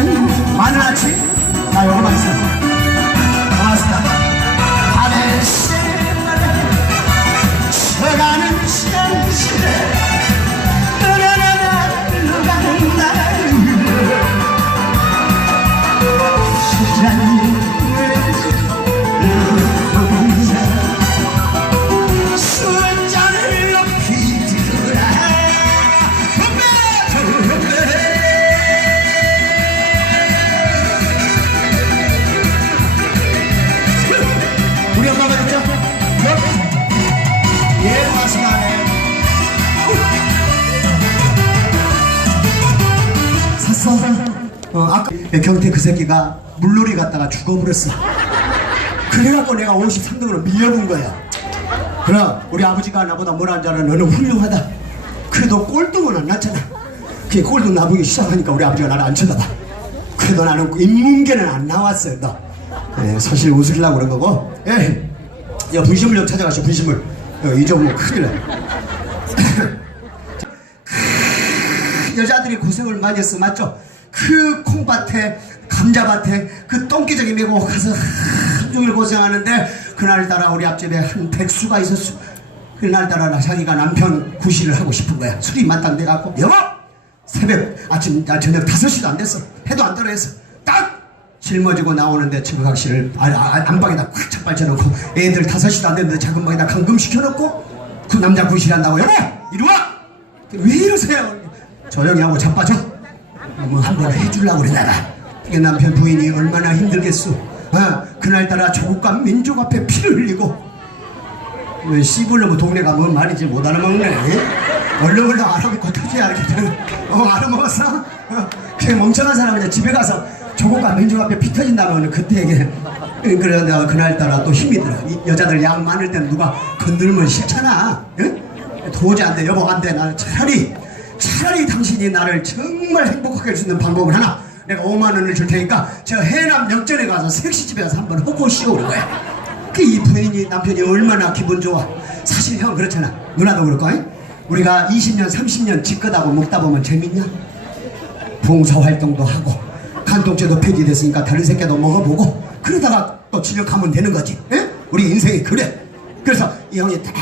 있는 마늘 아치 나 요거만 있어. 경태 그 새끼가 물놀이 갔다가 죽어버렸어. 그래갖고 내가 53등으로 밀려본 거야. 그럼 우리 아버지가 나보다 뭘안 잘하는 너는 훌륭하다. 그래도 꼴등은 안 났잖아. 그게 꼴등 나보기 시작하니까 우리 아버지가 나를 안 쳐다봐. 그래도 나는 인문계는 안 나왔어요. 너. 예, 사실 웃으려고 그런 거고. 예, 야 분신물 좀 찾아가시오. 분신물. 어, 이정도 큰일 나. 여자들이 고생을 많이 했어 맞죠? 그 콩밭에 감자밭에 그 똥기저귀 메고 가서 하루 종일 고생하는데 그날따라 우리 앞집에 한 백수가 있었어. 그날따라 자기가 남편 구실을 하고 싶은 거야. 술이 만땅 돼 갖고 여보 새벽 아침 아, 저녁 5시도 안 됐어. 해도 안 떨어졌어 딱 짊어지고 나오는데 지부각실을 아, 아, 안방에다 꽉 착발쳐놓고 애들 5시도 안 됐는데 작은 방에다 감금시켜놓고 그 남자 구실한다고 여보 이리 와. 왜 이러세요? 조용히 하고 자빠져. 뭐 한번 해주려고 그러다가 이게 남편 부인이 얼마나 힘들겠어. 어, 그날따라 조국과 민족 앞에 피를 흘리고 왜 씨불러면 동네가 뭔 말인지 못 알아먹네. 예? 얼른 얼른 알아먹고 터져야 알겠거든. 어 알아먹었어? 어, 그냥 멍청한 사람은 이제 집에 가서 조국과 민족 앞에 피 터진다면 그때 얘기해. 그래 내가 그날따라 또 힘이 들어. 이 여자들 양 많을 때는 누가 건들면 싫잖아. 예? 도저히 안 돼. 여보 안 돼. 나는 차라리 차라리 당신이 나를 정말 행복하게 해주는 방법을 하나 내가 5만 원을 줄 테니까 저 해남 역전에 가서 섹시집에 가서 한번 허고 쉬어오는 거야. 그 이 부인이 남편이 얼마나 기분 좋아. 사실 형 그렇잖아. 누나도 그럴 거야. 우리가 20년 30년 집거다고 먹다 보면 재밌냐? 봉사활동도 하고 간통죄도 폐지됐으니까 다른 새끼도 먹어보고 그러다가 또 진역하면 되는 거지. 예? 우리 인생이 그래 그래서 이 형이 딱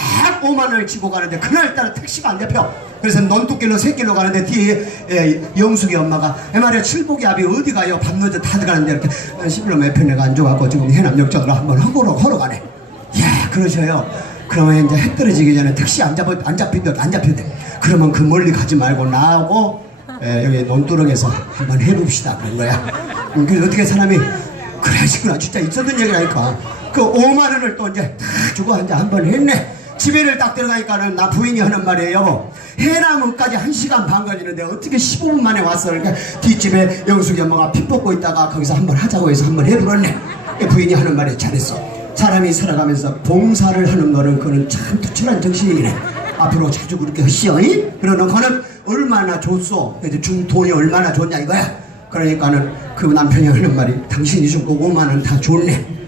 5만 원을 지고 가는데 그날따라 택시가 안 잡혀. 그래서 논뚝길로 새길로 가는데 뒤에 에, 영숙이 엄마가 말이야 칠복이 아비 어디 가요? 밤 늦어 다 들어가는데 이렇게 시불로 몇 편에가 앉아갖고 지금 해남역전으로 한번 허고로 걸어가네. 야 그러셔요. 그러면 이제 해 떨어지기 전에 택시 안 잡아 안 잡힌대 안 잡힌대 그러면 그 멀리 가지 말고 나하고 에, 여기 논두렁에서 한번 해봅시다. 그런 거야. 음, 그래서 어떻게 사람이 그러시구나. 진짜 있었던 얘기라니까 그 5만 원을 또 이제 다 주고 이제 한 번 했네. 집에를 딱 들어가니까는 나 부인이 하는 말이에요. 여보 해남까지 1시간 반 걸리는데 어떻게 15분 만에 왔어? 그러니까 뒷집에 영숙이 엄마가 피 뽑고 있다가 거기서 한번 하자고 해서 한번 해보렸네. 부인이 하는 말이 잘했어. 사람이 살아가면서 봉사를 하는 거는 그는 참 투철한 정신이네. 앞으로 자주 그렇게 하시오 이? 그러는 얼마나 좋소? 그래서 준 돈이 얼마나 좋냐 이거야. 그러니까는 그 남편이 하는 말이 당신이 준 거 5만 원 다 줬네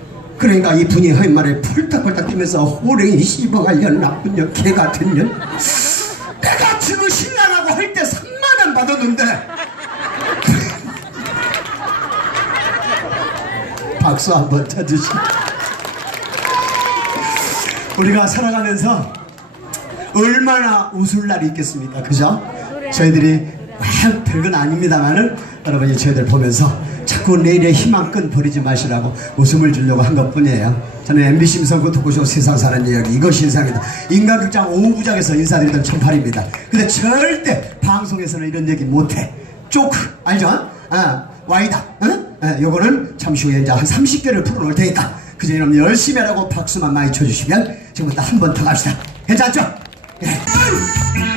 그러니까 이 분이 한 말에 펄딱펄딱 뛰면서 호랭이 씹어갈 년 나쁜 년 개 같은 년? 내가 지금 신랑하고 할 때 3만 원 받았는데. 박수 한번 쳐주시 우리가 살아가면서 얼마나 웃을 날이 있겠습니까? 그죠? 저희들이 막 별건 아닙니다만은 여러분이 저희들 보면서 자꾸 내일의 희망끈 버리지 마시라고 웃음을 주려고 한 것뿐이에요. 저는 MBC 임성구 토크쇼 세상 사는 이야기 이것이 인상이다. 인간극장 오부장에서 인사드리던 천팔입니다. 근데 절대 방송에서는 이런 얘기 못해. 쪼크 알죠? 아, 와이다. 응? 아, 요거는 잠시 후에 이제 한 30개를 풀어놓을 테니까 그저 여러분 열심히 하라고 박수만 많이 쳐주시면 지금부터 한 번 더 갑시다. 괜찮죠? 예.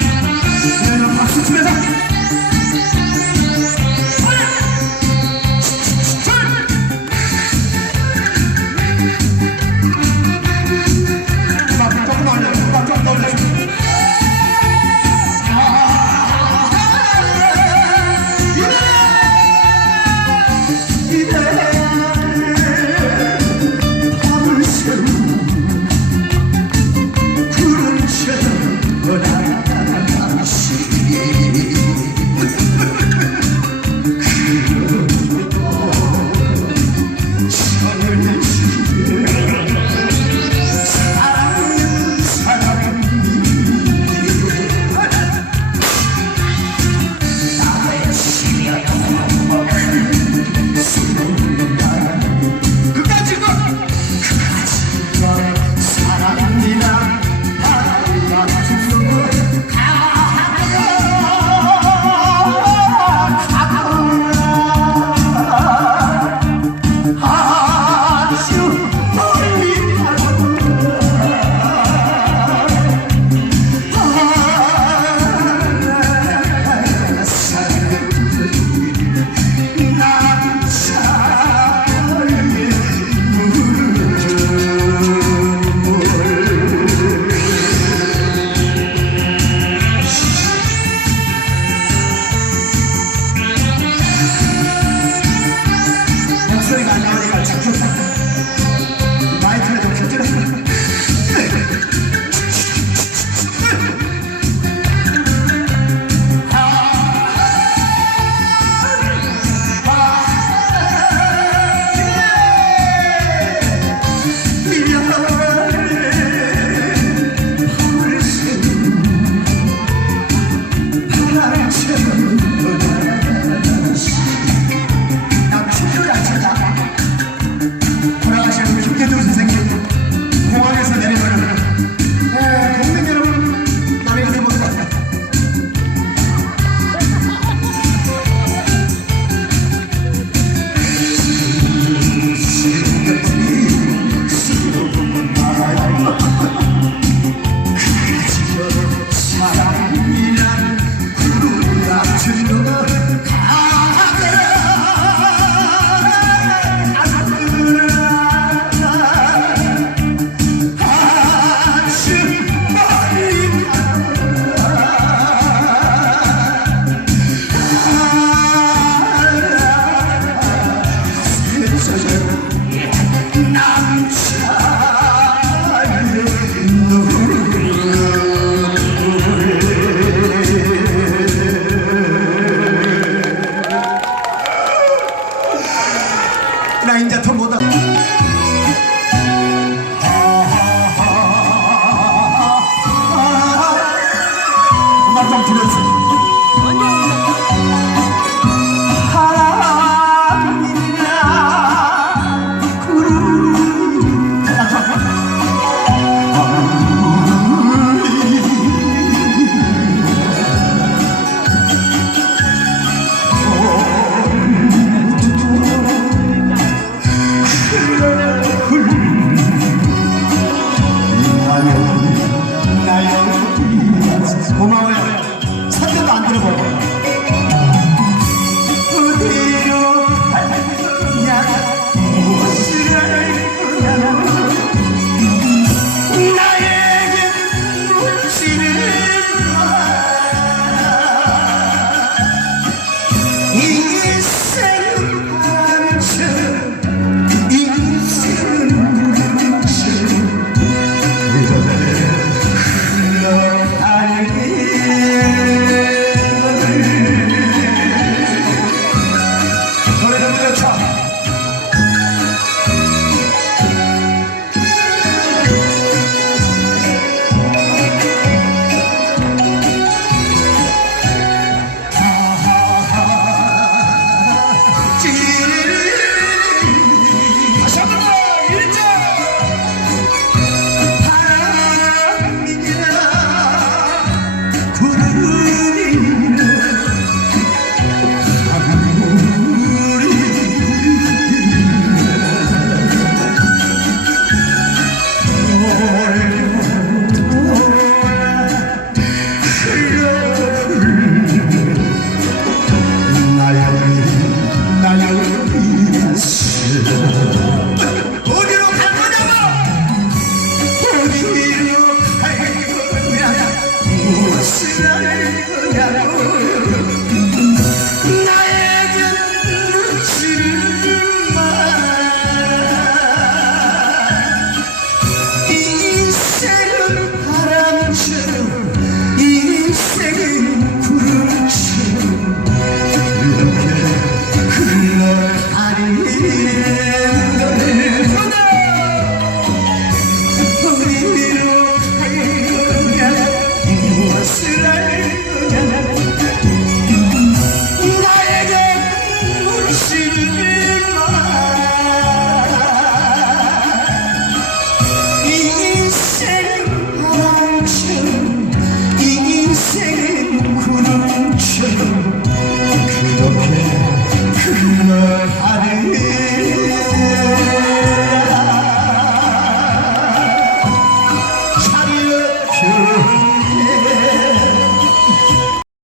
노래